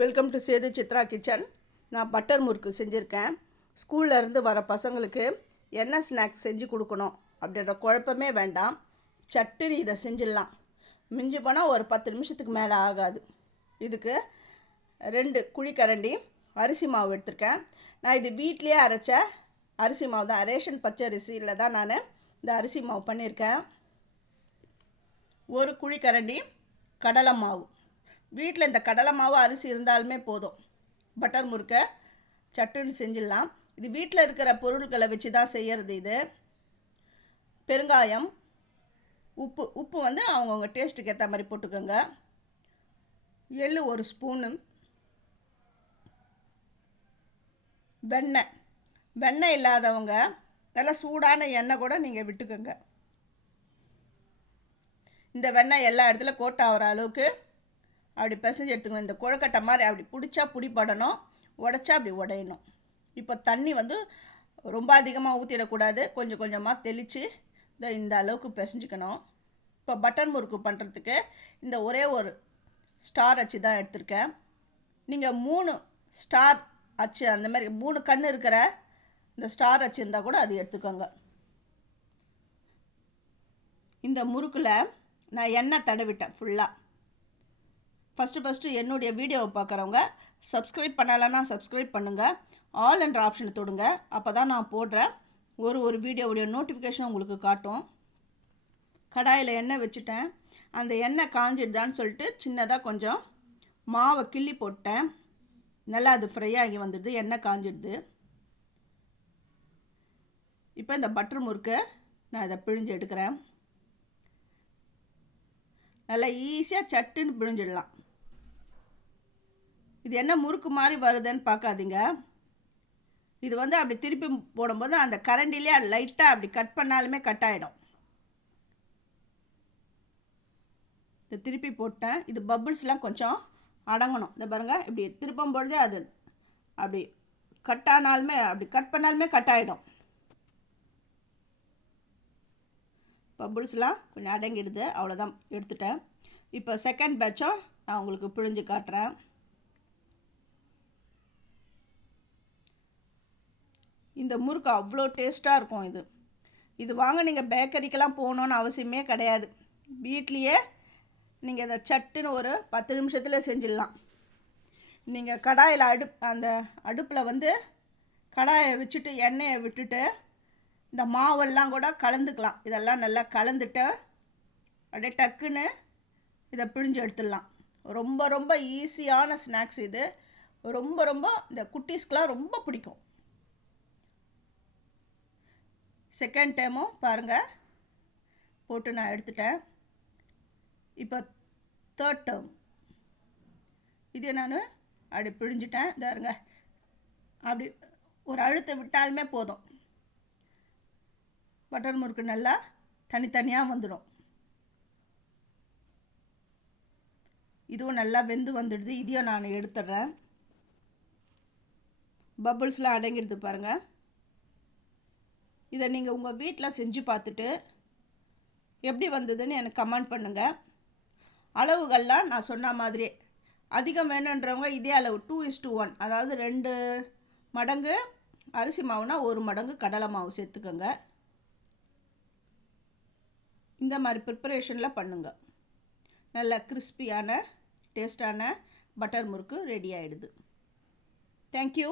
Welcome to Sethu Chitra kitchen. நான் butter murukku செஞ்சுருக்கேன். ஸ்கூலில் இருந்து வர பசங்களுக்கு என்ன ஸ்நாக்ஸ் செஞ்சு கொடுக்கணும் அப்படின்ற குழப்பமே வேண்டாம். சட்டுன்னு இதை செஞ்சிடலாம். மிஞ்சி போனால் ஒரு 10 நிமிஷத்துக்கு மேலே ஆகாது. இதுக்கு 2 குழிக்கரண்டி அரிசி மாவு எடுத்திருக்கேன். நான் இது வீட்லேயே அரைச்ச அரிசி மாவு தான். ரேஷன் பச்சை அரிசியில் தான் நான் இந்த அரிசி மாவு பண்ணியிருக்கேன். 1 குழிக்கரண்டி கடலை மாவு. வீட்டில் இந்த கடலை மாவு அரிசி இருந்தாலுமே போதும். பட்டர் முறுக்கை சட்டுன்னு செஞ்சிடலாம். இது வீட்டில் இருக்கிற பொருட்களை வச்சு தான் செய்கிறது. இது பெருங்காயம், உப்பு வந்து அவங்கவுங்க டேஸ்ட்டுக்கு ஏற்ற மாதிரி போட்டுக்கோங்க. எள்ளு 1 ஸ்பூனு, வெண்ணெய் இல்லாதவங்க நல்லா சூடான எண்ணெய் கூட நீங்கள் விட்டுக்கோங்க. இந்த வெண்ணெய் எல்லா இடத்துல கோட் ஆகிற அளவுக்கு அப்படி பிசைஞ்சு எடுத்துக்கணும். இந்த கொழுக்கட்டை மாதிரி அப்படி பிடிச்சா பிடிப்படணும், உடைச்சா அப்படி உடையணும். இப்போ தண்ணி வந்து ரொம்ப அதிகமாக ஊற்றிடக்கூடாது. கொஞ்சம் கொஞ்சமாக தெளித்து இந்த அளவுக்கு பிசைஞ்சிக்கணும். இப்போ பட்டர் முறுக்கு பண்ணுறதுக்கு இந்த ஒரே ஒரு ஸ்டார் அச்சு தான் எடுத்திருக்கேன். நீங்கள் 3 ஸ்டார் அச்சு அந்த மாதிரி 3 கண் இருக்கிற இந்த ஸ்டார் அச்சு இருந்தால் கூட அது எடுத்துக்கோங்க. இந்த முறுக்கில் நான் எண்ணெய் தடவிட்டேன் ஃபுல்லாக. ஃபஸ்ட்டு என்னுடைய வீடியோவை பார்க்குறவங்க சப்ஸ்கிரைப் பண்ணலைன்னா சப்ஸ்கிரைப் பண்ணுங்கள். ஆல் என்ற ஆப்ஷனை தொடுங்க. அப்போ தான் நான் போடுற ஒரு வீடியோவுடைய நோட்டிஃபிகேஷன் உங்களுக்கு காட்டும். கடாயில் எண்ணெய் வச்சுட்டேன். அந்த எண்ணெய் காஞ்சிடுதான்னு சொல்லிட்டு சின்னதாக கொஞ்சம் மாவை கிள்ளி போட்டேன். நல்லா அது ஃப்ரை ஆகி வந்துடுது, எண்ணெய் காஞ்சிடுது. இப்போ இந்த பட்டர் முறுக்கை நான் இதை பிழிஞ்சு எடுக்கிறேன். நல்லா ஈஸியாக சட்டுன்னு பிழிஞ்சிடலாம். இது என்ன முறுக்கு மாதிரி வருதுன்னு பார்க்காதீங்க. இது வந்து அப்படி திருப்பி போடும்போது அந்த கரண்டிலே லைட்டாக அப்படி கட் பண்ணாலுமே கட் ஆகிடும். இதை திருப்பி போட்டேன். இது பபிள்ஸ்லாம் கொஞ்சம் அடங்கணும். இந்த பாருங்கள், இப்படி திருப்பும் பொழுதே அது அப்படி கட் ஆனாலுமே அப்படி கட் பண்ணாலுமே கட் ஆகிடும். பபிள்ஸ்லாம் கொஞ்சம் அடங்கிடுது. அவ்வளோதான், எடுத்துட்டேன். இப்போ செகண்ட் பேட்சும் நான் உங்களுக்கு பிழிஞ்சு காட்டுறேன். இந்த முறுக்கு அவ்வளோ டேஸ்ட்டாக இருக்கும். இது வாங்க நீங்கள் பேக்கரிக்கெல்லாம் போகணுன்னு அவசியமே கிடையாது. வீட்லேயே நீங்கள் இதை சட்டுன்னு ஒரு 10 நிமிஷத்தில் செஞ்சிடலாம். நீங்கள் கடாயில் அந்த அடுப்பில் வந்து கடாயை வச்சுட்டு எண்ணெயை விட்டுட்டு இந்த மாவெல்லாம் கூட கலந்துக்கலாம். இதெல்லாம் நல்லா கலந்துட்டு அப்படியே டக்குன்னு இதை பிழிஞ்சு எடுத்துடலாம். ரொம்ப ரொம்ப ஈஸியான ஸ்நாக்ஸ் இது. ரொம்ப இந்த குட்டீஸ்க்கெலாம் ரொம்ப பிடிக்கும். செகண்ட் டைமும் பாருங்கள் போட்டு நான் எடுத்துட்டேன். இப்போ தேர்ட் டேர்ம் இதே நான் அப்படி பிழிஞ்சிட்டேன். பாருங்க, அப்படி ஒரு அழுத்த விட்டாலுமே போதும். பட்டர் முறுக்கு நல்லா தனித்தனியாக வந்துடும். இதுவும் நல்லா வெந்து வந்துடுது. இதையும் நான் எடுத்துடுறேன். பபிள்ஸ்லாம் அடங்கிடுது பாருங்கள். இதை நீங்கள் உங்கள் வீட்டில் செஞ்சு பார்த்துட்டு எப்படி வந்ததுன்னு எனக்கு கமெண்ட் பண்ணுங்கள். அளவுகள்லாம் நான் சொன்ன மாதிரி அதிகம் வேணுன்றவங்க இதே அளவு 2:1, அதாவது 2 மடங்கு அரிசி மாவுனா 1 மடங்கு கடலை மாவு சேர்த்துக்கோங்க. இந்த மாதிரி ப்ரிப்பரேஷனில் பண்ணுங்க. நல்ல கிறிஸ்பியான டேஸ்டான பட்டர் முறுக்கு ரெடி ஆகிடுது. தேங்க்யூ.